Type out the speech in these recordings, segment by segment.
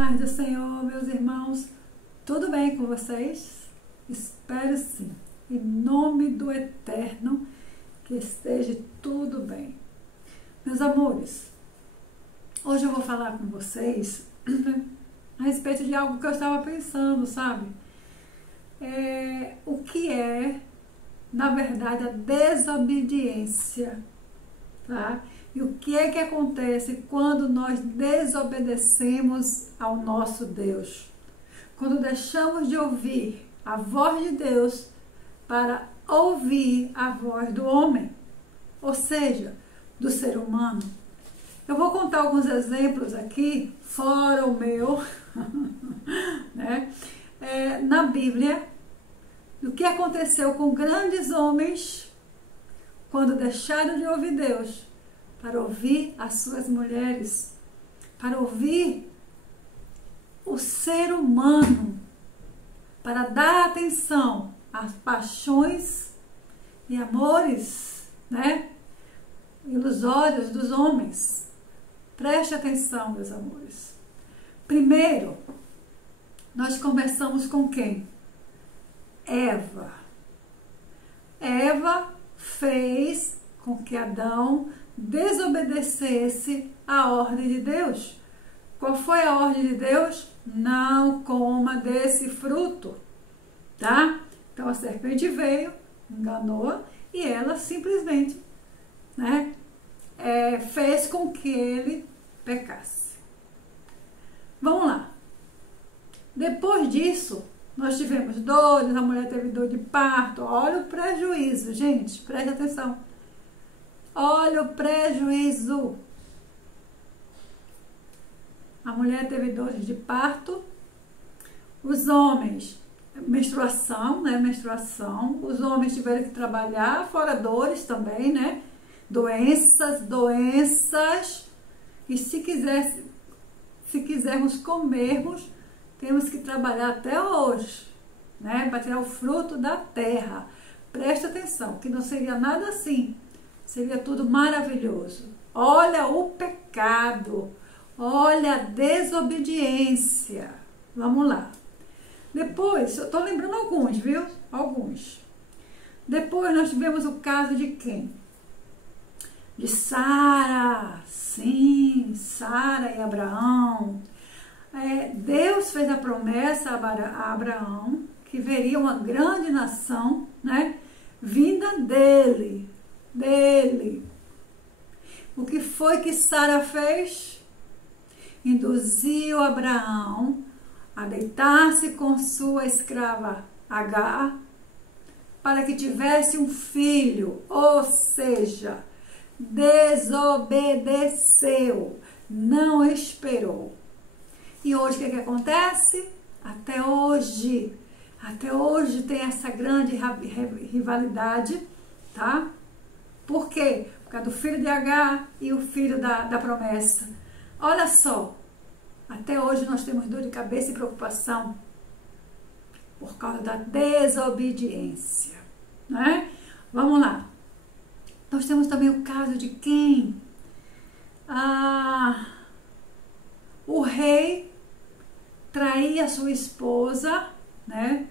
paz do Senhor, meus irmãos. Tudo bem com vocês? Espero sim. Em nome do Eterno, que esteja tudo bem. Meus amores, hoje eu vou falar com vocês a respeito de algo que eu estava pensando, sabe? O que é, na verdade, a desobediência, tá? E o que é que acontece quando nós desobedecemos ao nosso Deus? Quando deixamos de ouvir a voz de Deus para ouvir a voz do homem, ou seja, do ser humano. Eu vou contar alguns exemplos aqui, fora o meu, né? Na Bíblia, do que aconteceu com grandes homens quando deixaram de ouvir Deus para ouvir as suas mulheres, para ouvir o ser humano, para dar atenção às paixões e amores, né, ilusórios dos homens. Preste atenção, meus amores. Primeiro, nós começamos com quem? Eva. Eva fez com que Adão desobedecesse a ordem de Deus. Qual foi a ordem de Deus? Não coma desse fruto, tá? Então a serpente veio, enganou e ela simplesmente, né, fez com que ele pecasse. Vamos lá. Depois disso, nós tivemos dores, a mulher teve dor de parto. Olha o prejuízo, gente, preste atenção. Olha o prejuízo. A mulher teve dores de parto. Os homens, menstruação, né? Menstruação. Os homens tiveram que trabalhar, fora dores também, né? Doenças. E se quisermos comermos, temos que trabalhar até hoje, né? Para tirar o fruto da terra. Presta atenção, que não seria nada assim. Seria tudo maravilhoso. Olha o pecado. Olha a desobediência. Vamos lá. Depois, eu estou lembrando alguns, viu? Alguns. Depois nós tivemos o caso de quem? De Sara. Sim, Sara e Abraão. Deus fez a promessa a Abraão que veria uma grande nação, né? Vinda dele. O que foi que Sara fez? Induziu Abraão a deitar-se com sua escrava Agar para que tivesse um filho, ou seja, desobedeceu, não esperou. E hoje o que acontece? Até hoje tem essa grande rivalidade, tá? Por quê? Por causa do filho de Agar e o filho da promessa. Olha só, até hoje nós temos dor de cabeça e preocupação por causa da desobediência, né? Vamos lá. Nós temos também o caso de quem? O rei traía sua esposa, né?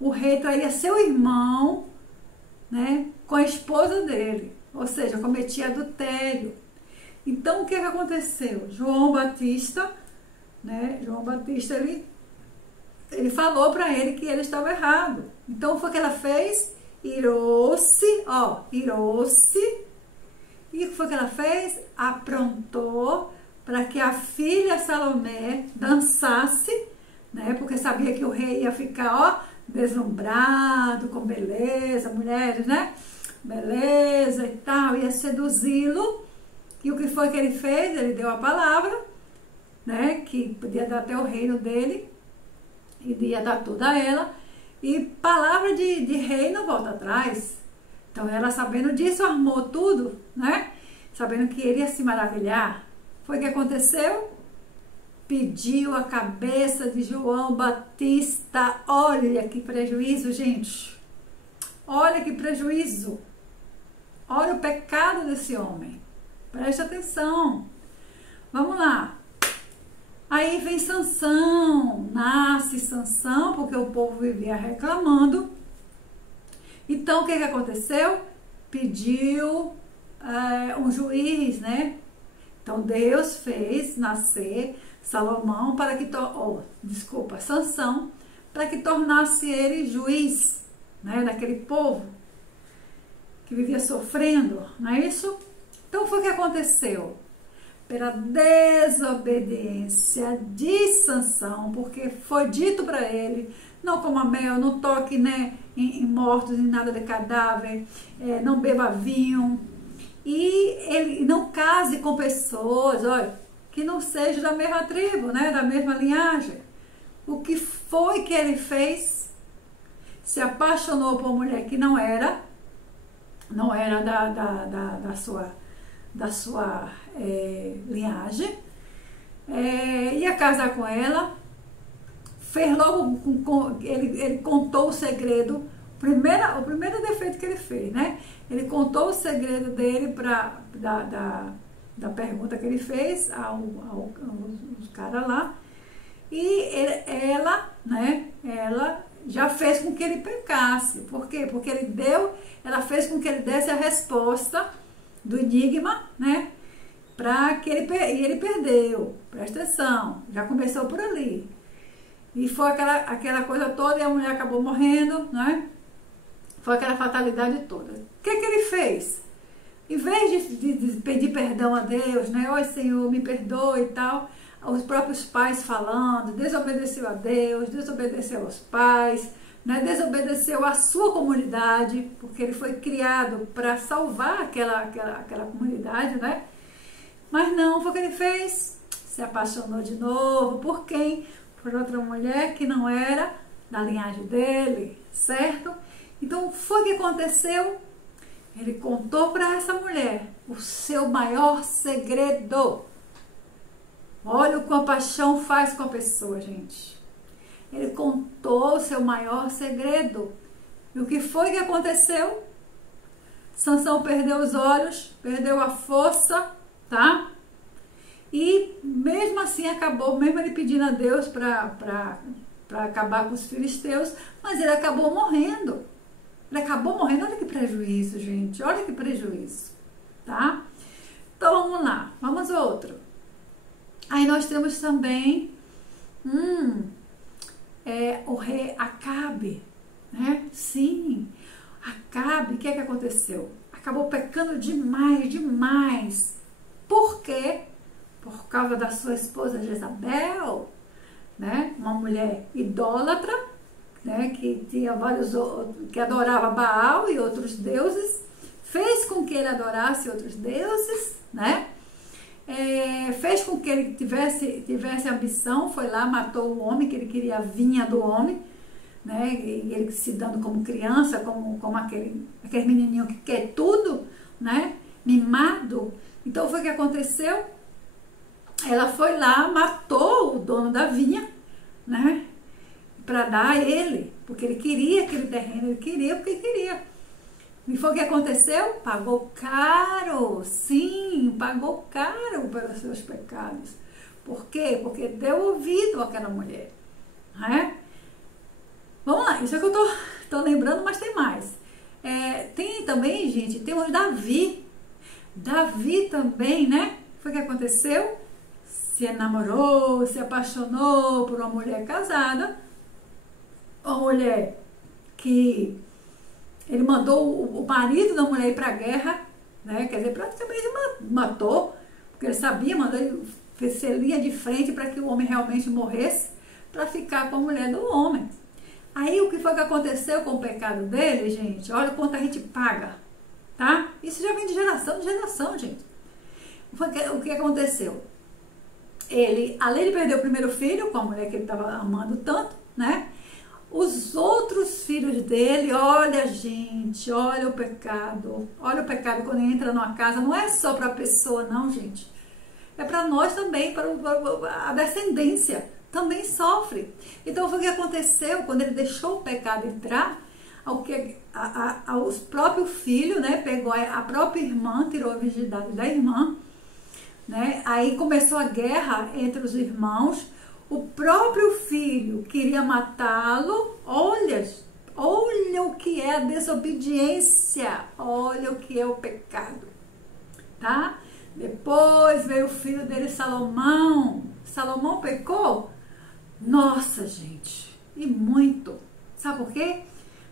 O rei traía seu irmão, né, com a esposa dele, ou seja, cometia adultério. Então o que aconteceu? João Batista, né? João Batista ele falou para ele que ele estava errado. Então foi o que ela fez? Irou-se. E o que foi que ela fez? Aprontou para que a filha Salomé dançasse, né? Porque sabia que o rei ia ficar, deslumbrado com beleza, mulheres, né? Beleza e tal, ia seduzi-lo. E o que foi que ele fez? Ele deu a palavra, né? Que podia dar até o reino dele, e ia dar tudo a ela. E palavra de rei não volta atrás. Então ela, sabendo disso, armou tudo, né? Sabendo que ele ia se maravilhar. Foi o que aconteceu? Pediu a cabeça de João Batista. Olha que prejuízo, gente. Olha que prejuízo. Olha o pecado desse homem. Preste atenção. Vamos lá. aí vem Sansão, nasce Sansão, porque o povo vivia reclamando. Então, o que aconteceu? Pediu um juiz, né? Então, Deus fez nascer Salomão para que, Sansão, para que tornasse ele juiz, né? Daquele povo que vivia sofrendo, não é isso? Então, foi o que aconteceu. Pela desobediência de Sansão, porque foi dito para ele, não coma mel, não toque, né, em mortos, em nada de cadáver, não beba vinho, e ele não case com pessoas, olha, que não sejam da mesma tribo, né, da mesma linhagem. O que foi que ele fez? Se apaixonou por uma mulher que não era da sua linhagem, ia casar com ela, fez logo, ele contou o segredo, o primeiro defeito que ele fez, né? Ele contou o segredo dele da pergunta que ele fez aos caras lá, e ela já fez com que ele pecasse. Por quê? Porque ela fez com que ele desse a resposta do enigma, né? E ele perdeu. Presta atenção, já começou por ali. E foi aquela coisa toda, e a mulher acabou morrendo, né? Foi aquela fatalidade toda. O que ele fez? Em vez de pedir perdão a Deus, né? Oi, Senhor, me perdoe e tal, os próprios pais falando, desobedeceu a Deus, desobedeceu aos pais, né? Desobedeceu à sua comunidade, porque ele foi criado para salvar aquela comunidade, né? Mas não, foi o que ele fez. Se apaixonou de novo. Por quem? Por outra mulher que não era da linhagem dele, certo? Então, foi o que aconteceu. Ele contou para essa mulher o seu maior segredo. Olha o que a paixão faz com a pessoa, gente. Ele contou o seu maior segredo. E o que foi que aconteceu? Sansão perdeu os olhos, perdeu a força, tá? E mesmo assim acabou, mesmo ele pedindo a Deus para acabar com os filisteus, mas ele acabou morrendo. Ele acabou morrendo. Olha que prejuízo, gente. Olha que prejuízo, tá? Então vamos lá, vamos ao outro. Aí nós temos também o rei Acabe, né? Sim, Acabe, o que aconteceu? Acabou pecando demais. Por quê? Por causa da sua esposa Jezabel, né? Uma mulher idólatra, né? Que tinha que adorava Baal e outros deuses, fez com que ele adorasse outros deuses, né? Fez com que ele tivesse ambição, foi lá, matou o homem, que ele queria a vinha do homem, né? E ele se dando como criança, como aquele menininho que quer tudo, né? Mimado. Então foi o que aconteceu. Ela foi lá, matou o dono da vinha, né? Para dar a ele, porque ele queria aquele terreno, ele queria porque queria. E foi o que aconteceu? Pagou caro, sim, pagou caro pelos seus pecados. Por quê? Porque deu ouvido àquela mulher, né? Vamos lá, isso é que eu tô lembrando, mas tem mais. Tem também, gente, temos Davi. Davi também, né? Foi o que aconteceu? Se namorou, se apaixonou por uma mulher casada, uma mulher que ele mandou o marido da mulher ir para a guerra, né? Quer dizer, praticamente matou, porque ele sabia, mandou ele ser linha de frente para que o homem realmente morresse, para ficar com a mulher do homem. Aí o que foi que aconteceu com o pecado dele, gente? Olha o quanto a gente paga, tá? Isso já vem de geração em geração, gente. O que aconteceu? Ele, além de perder o primeiro filho com a mulher que ele estava amando tanto, né? Os outros filhos dele, olha, gente, olha o pecado quando entra numa casa, não é só para a pessoa, não, gente. É para nós também, para a descendência, também sofre. Então, foi o que aconteceu quando ele deixou o pecado entrar, os próprios filhos, né, pegou a própria irmã, tirou a virgindade da irmã, né, aí começou a guerra entre os irmãos, o próprio filho queria matá-lo. Olha o que é a desobediência, olha o que é o pecado, tá? Depois veio o filho dele, Salomão. Salomão pecou? Nossa, gente, e muito. Sabe por quê?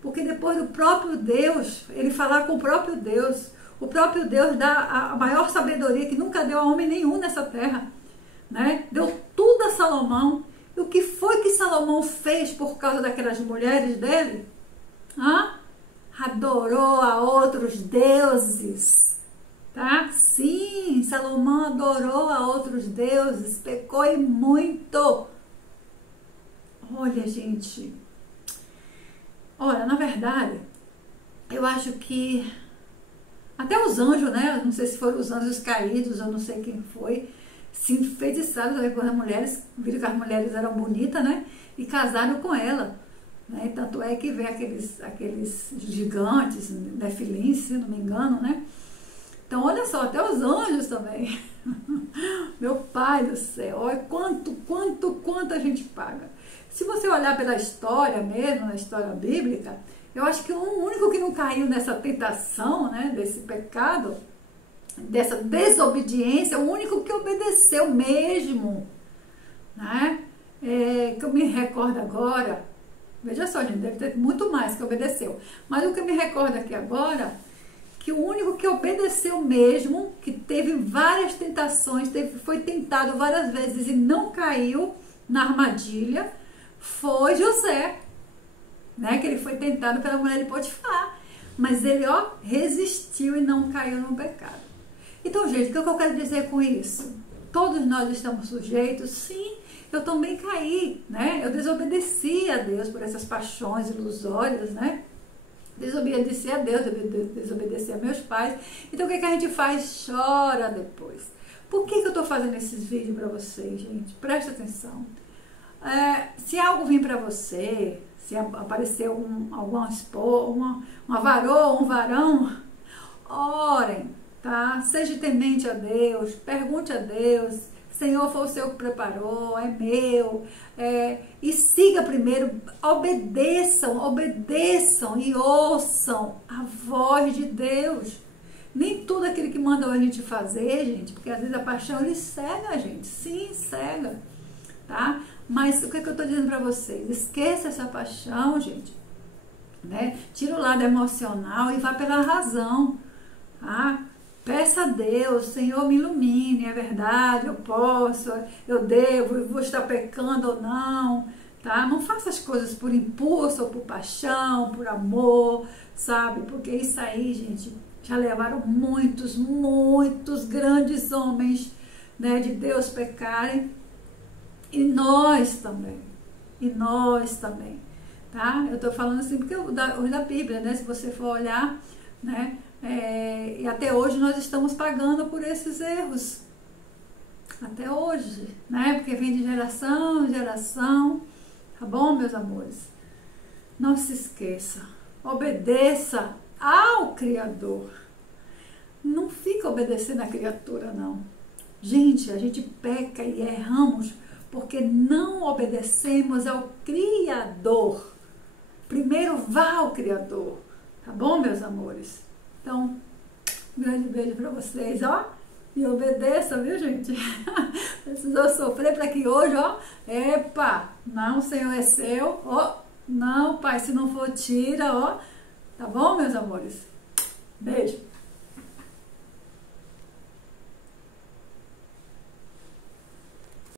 Porque depois do próprio Deus, ele falar com o próprio Deus dá a maior sabedoria que nunca deu a homem nenhum nessa terra, né? Deu tudo a Salomão. E o que foi que Salomão fez por causa daquelas mulheres dele? Adorou a outros deuses, tá? Sim, Salomão adorou a outros deuses, pecou e muito. Olha, gente, olha, na verdade, eu acho que até os anjos, né? Não sei se foram os anjos caídos, eu não sei quem foi, se enfeitiçaram também por as mulheres, viram que as mulheres eram bonitas, né? E casaram com ela, né? Tanto é que vê aqueles gigantes, Nefilim, se não me engano, né? Então, olha só, até os anjos também. Meu pai do céu, olha quanto a gente paga. Se você olhar pela história mesmo, na história bíblica, eu acho que o único que não caiu nessa tentação, né, desse pecado, dessa desobediência, o único que obedeceu mesmo, né, que eu me recordo agora, veja só, gente, deve ter muito mais que obedeceu, mas o que eu me recordo aqui agora, que o único que obedeceu mesmo, que teve várias tentações, foi tentado várias vezes e não caiu na armadilha, foi José, né, que ele foi tentado pela mulher de Potifar, mas ele, resistiu e não caiu no pecado. Então, gente, o que eu quero dizer com isso? Todos nós estamos sujeitos, sim, eu também caí, né, eu desobedeci a Deus por essas paixões ilusórias, né, desobedeci a Deus, desobedeci a meus pais. Então, o que a gente faz? Chora depois. Por que eu estou fazendo esses vídeos para vocês, gente? Presta atenção. Se algo vir para você, se aparecer uma varoa, um varão, orem, tá? Seja temente a Deus, pergunte a Deus, Senhor, foi o Senhor que preparou, é meu, e siga primeiro, obedeçam e ouçam a voz de Deus. Nem tudo aquilo que manda a gente fazer, gente, porque às vezes a paixão, ele cega a gente, sim, cega, tá? Mas o que eu estou dizendo para vocês? Esqueça essa paixão, gente, né? Tira o lado emocional e vá pela razão, tá? Peça a Deus, Senhor, me ilumine, é verdade, eu posso, eu devo, eu vou estar pecando ou não, tá? Não faça as coisas por impulso ou por paixão, por amor, sabe? Porque isso aí, gente, já levaram muitos grandes homens, né, de Deus pecarem. E nós também, tá? Eu tô falando assim porque os da Bíblia, né? Se você for olhar, né? E até hoje nós estamos pagando por esses erros. Até hoje, né? Porque vem de geração em geração, tá bom, meus amores? Não se esqueça, obedeça ao Criador. Não fica obedecendo a criatura, não. Gente, a gente peca e erramos porque não obedecemos ao Criador. Primeiro vá ao Criador, tá bom, meus amores? Então, um grande beijo para vocês, e obedeça, viu, gente? Precisou sofrer para que hoje, não, Senhor é seu, não, Pai, se não for, tira, tá bom, meus amores? Beijo.